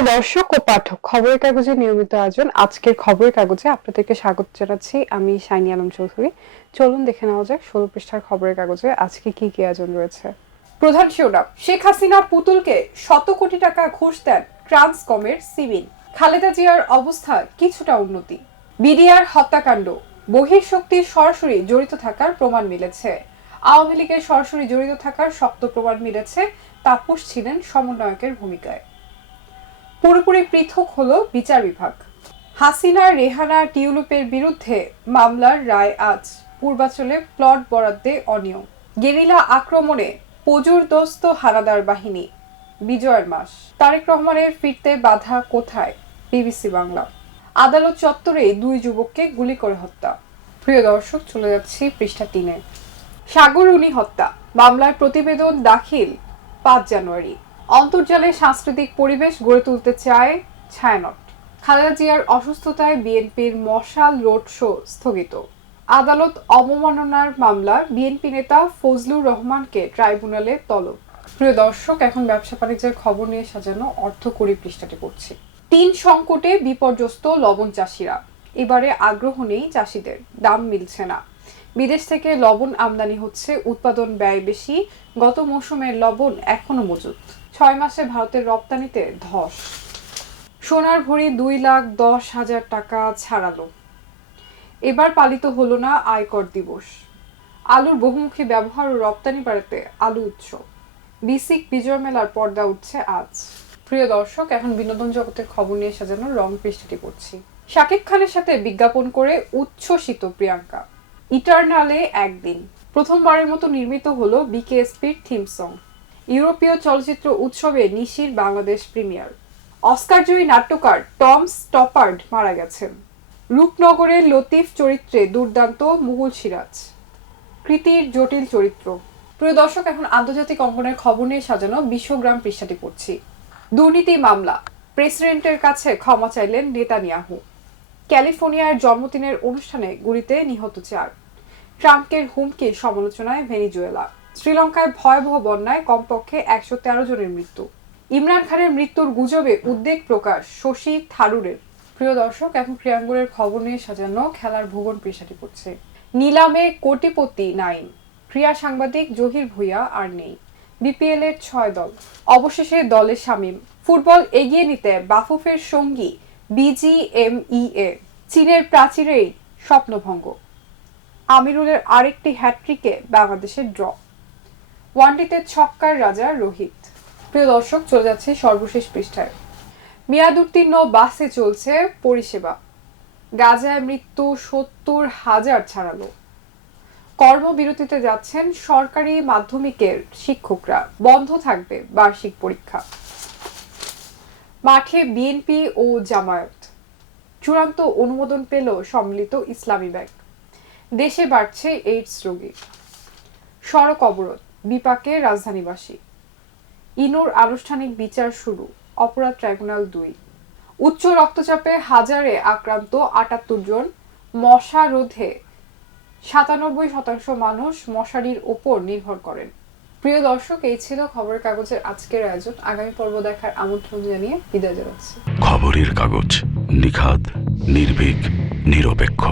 প্রিয় দর্শক ও পাঠক, খবরের কাগজের নিয়মিত আয়োজন আজকের খবরের কাগজে আপনাদেরকে স্বাগত জানাচ্ছি। আমি শাইনি আলম চৌধুরী। চলুন দেখে নেওয়া যাক 16 পৃষ্ঠার খবরের কাগজে আজকে কি কি আয়োজন রয়েছে। প্রধান শিরোনাম: শেখ হাসিনা পুতুলকে শত কোটি টাকা ঘুষ দেন ট্রান্সকমের সিভিল। খালেদা জিয়ার অবস্থা কিছুটা উন্নতি। বিডিআর হত্যাকাণ্ড, বহিঃশক্তির সরাসরি জড়িত থাকার প্রমাণ মিলেছে। আওয়ামী লীগের সরাসরি জড়িত থাকার শক্ত প্রমাণ মিলেছে। তাপস ছিলেন সমন্বয়কের ভূমিকায়। পুরোপুরি পৃথক হলো বিচার বিভাগ। হাসিনা রেহানা টিউলিপের বিরুদ্ধে মামলার রায় আজ। পূর্বাঞ্চলে প্লট বরাদ্দে অনিয়ম। গেরিলা আক্রমণে পজুরদস্ত হানাদার বাহিনী। বিজয়ের মাস। তারেক রহমানের ফিরতে বাধা কোথায়? বিবিসি বাংলা। আদালত চত্বরে 2 যুবককে গুলি করে হত্যা। প্রিয় দর্শক, চলে যাচ্ছি পৃষ্ঠা 3-এ। সাগরুনি হত্যা মামলার প্রতিবেদন দাখিল 5 জানুয়ারি। অন্তর্জালে সাংস্কৃতিক পরিবেশ গড়ে তুলতে চায় ছায়ানট। খালেদা জিয়ার অসুস্থতায় বিএনপির মশাল রোড শো স্থগিত। আদালত অবমাননার মামলা, বিএনপি নেতা ফজলুর রহমানকে ট্রাইব্যুনালে তলব। প্রিয় দর্শক, এখন ব্যবসা বাণিজ্যের খবর নিয়ে সাজানো অর্থকরী পৃষ্ঠাটি পড়ছি। 3 সংকটে বিপর্যস্ত লবণ চাষিরা। এবারে আগ্রহ নেই চাষিদের, দাম মিলছে না। বিদেশ থেকে লবণ আমদানি হচ্ছে, উৎপাদন ব্যয় বেশি। গত মৌসুমের লবণ এখনো মজুত। 6 মাসে ভারতের রপ্তানিতে ধস। সোনার ভরি 2,10,000 টাকা ছাড়ালো। এবার পালিত হলো না আয়কর দিবস। আলুর বহুমুখী ব্যবহার ও রপ্তানি বাড়াতে আলু উৎসব। বিসিক বিজয় মেলার পর্দা উঠছে আজ। প্রিয় দর্শক, এখন বিনোদন জগতের খবর নিয়ে সাজানো রং পৃষ্ঠাটি পড়ছি। শাকিব খানের সাথে বিজ্ঞাপন করে উচ্ছ্বসিত প্রিয়াঙ্কা। ইটারনালে একদিন প্রথমবারের মতো নির্মিত হলো বিকেএসপির থিম সং। ইউরোপীয় চলচ্চিত্র উৎসবে নিশির বাংলাদেশ প্রিমিয়ার। অস্কারজয়ী নাট্যকার টম স্টপার্ড মারা গেছেন। রূপনগরের লতিফ চরিত্রে দুর্দান্ত মুঘল সিরাজ। কৃতির জটিল চরিত্র। প্রিয় দর্শক, এখন আন্তর্জাতিক অঙ্গনের খবর নিয়ে সাজানো বিশ্বগ্রাম পৃষ্ঠাটি পড়ছি। দুর্নীতি মামলা, প্রেসিডেন্টের কাছে ক্ষমা চাইলেন নেতানিয়াহু। ক্যালিফোর্নিয়ার জন্মদিনের অনুষ্ঠানে গুলিতে নিহত 4। ট্রাম্পের হুমকি সমালোচনায় ভেনেজুয়েলা। শ্রীলঙ্কায় ভয়াবহ বন্যায় কমপক্ষে 113 জনের মৃত্যু। ইমরান খানের মৃত্যুর গুজবে উদ্বেগ প্রকাশ শশী থারুরের। প্রিয় দর্শক, এখন ক্রীড়াঙ্গনের খবর নিয়ে সাজানো খেলার ভুবন পৃষ্ঠাটি পড়ছে। নিলামে কোটিপতি নাইম। ক্রীড়া সাংবাদিক জহির ভুইয়া আর নেই। বিপিএল এর 6 দল অবশেষে দলে শামিম। ফুটবল এগিয়ে নিতে বাফুফের সঙ্গী বিজিএমইএ। চীনের প্রাচীরেই স্বপ্নভঙ্গ। আমিরুলের আরেকটি হ্যাটট্রিকে বাংলাদেশের ড্র। ওয়ানডেতে ছক্কার রাজা রোহিত। প্রিয় দর্শক, চলে যাচ্ছে সর্বশেষ পৃষ্ঠায়। মেয়াদোত্তীর্ণ বাসে চলছে পরিষেবা। গাজায় মৃত্যু 70,000 ছাড়ালো। কর্মবিরতিতে যাচ্ছেন সরকারি মাধ্যমিকের শিক্ষকরা। বন্ধ থাকবে বার্ষিক পরীক্ষা। মাঠে বিএনপি ও জামায়াত। চূড়ান্ত অনুমোদন পেল সম্মিলিত ইসলামী ব্যাংক। দেশে বাড়ছে এইডস রোগী। সড়ক অবরোধ, বিপাকে রাজধানীবাসী। ইনুর আনুষ্ঠানিক বিচার শুরু। অপরাধ ট্রাইব্যুনাল 2। উচ্চ রক্তচাপে হাজারে আক্রান্ত 78 জন। মশা রোধে 97% মানুষ মশারির ওপর নির্ভর করেন। প্রিয় দর্শক, এই ছিল খবরের কাগজের আজকের আয়োজন। আগামী পর্ব দেখার আমন্ত্রণ জানিয়ে বিদায় জানাচ্ছি। খবরের কাগজ, নিখাদ, নির্ভীক, নিরপেক্ষ।